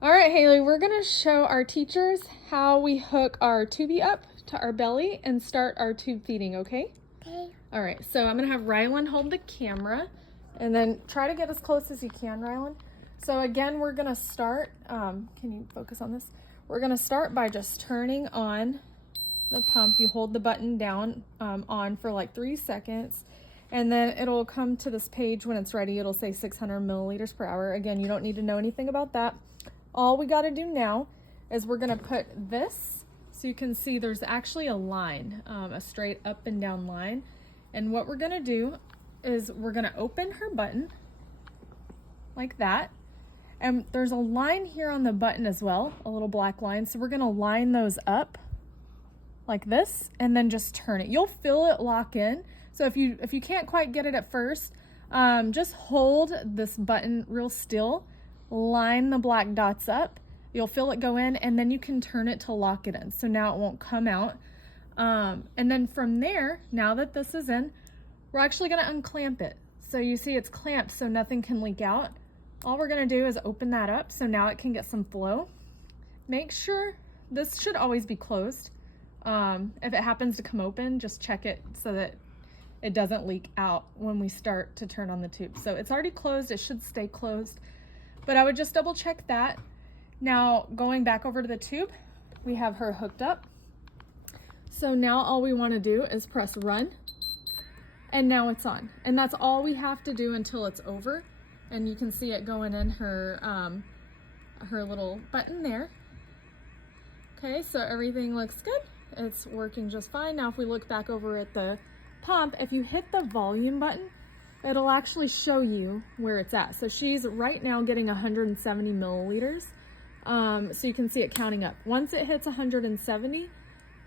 All right, Haley, we're gonna show our teachers how we hook our tubey up to our belly and start our tube feeding, okay? Okay. All right, so I'm gonna have Rylan hold the camera and then try to get as close as you can, Rylan. So again, we're gonna start, can you focus on this? We're gonna start by just turning on the pump. You hold the button down on for like 3 seconds, and then it'll come to this page when it's ready. It'll say 600 milliliters per hour. Again, you don't need to know anything about that. All we got to do now is we're going to put this, so you can see there's actually a line, a straight up and down line. And what we're going to do is we're going to open her button like that. And there's a line here on the button as well, a little black line. So we're going to line those up like this and then just turn it. You'll feel it lock in. So if you can't quite get it at first, just hold this button real still. Line the black dots up, you'll feel it go in, and then you can turn it to lock it in. So now it won't come out. And then from there, now that this is in, we're actually gonna unclamp it. So you see it's clamped so nothing can leak out. All we're gonna do is open that up so now it can get some flow. Make sure this should always be closed. If it happens to come open, just check it so that it doesn't leak out when we start to turn on the tube. So it's already closed, it should stay closed. But I would just double check that. Now going back over to the tube, we have her hooked up. So now all we want to do is press run, and now it's on. And that's all we have to do until it's over. And you can see it going in her, her little button there. Okay, so everything looks good. It's working just fine. Now if we look back over at the pump, if you hit the volume button, it'll actually show you where it's at. So she's right now getting 170 milliliters. So you can see it counting up. Once it hits 170,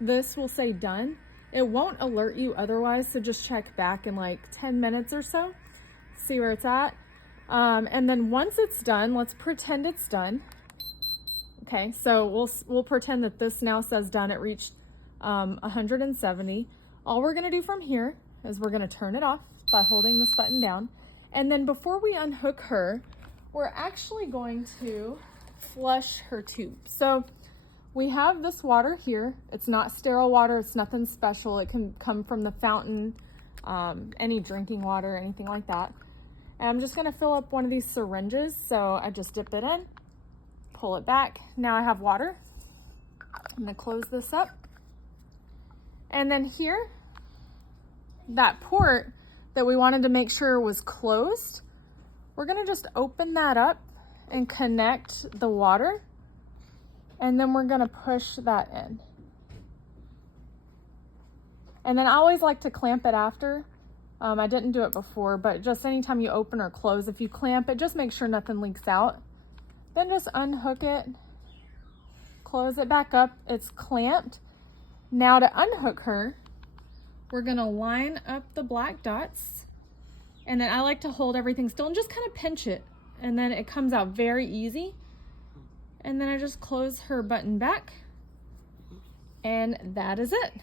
this will say done. It won't alert you otherwise, so just check back in like 10 minutes or so, see where it's at. And then once it's done, let's pretend it's done. Okay, so we'll pretend that this now says done. It reached 170. All we're gonna do from here is we're gonna turn it off by holding this button down. And then before we unhook her, we're actually going to flush her tube. So we have this water here. It's not sterile water, it's nothing special. It can come from the fountain, any drinking water, anything like that. And I'm just gonna fill up one of these syringes. So I just dip it in, pull it back. Now I have water. I'm gonna close this up. And then here, that port that we wanted to make sure was closed, we're gonna just open that up and connect the water, and then we're gonna push that in. And then I always like to clamp it after. I didn't do it before, but just anytime you open or close, if you clamp it, just make sure nothing leaks out. Then just unhook it, close it back up, it's clamped. Now to unhook her, we're gonna line up the black dots, and then I like to hold everything still and just kind of pinch it, and then it comes out very easy. And then I just close her button back, and that is it.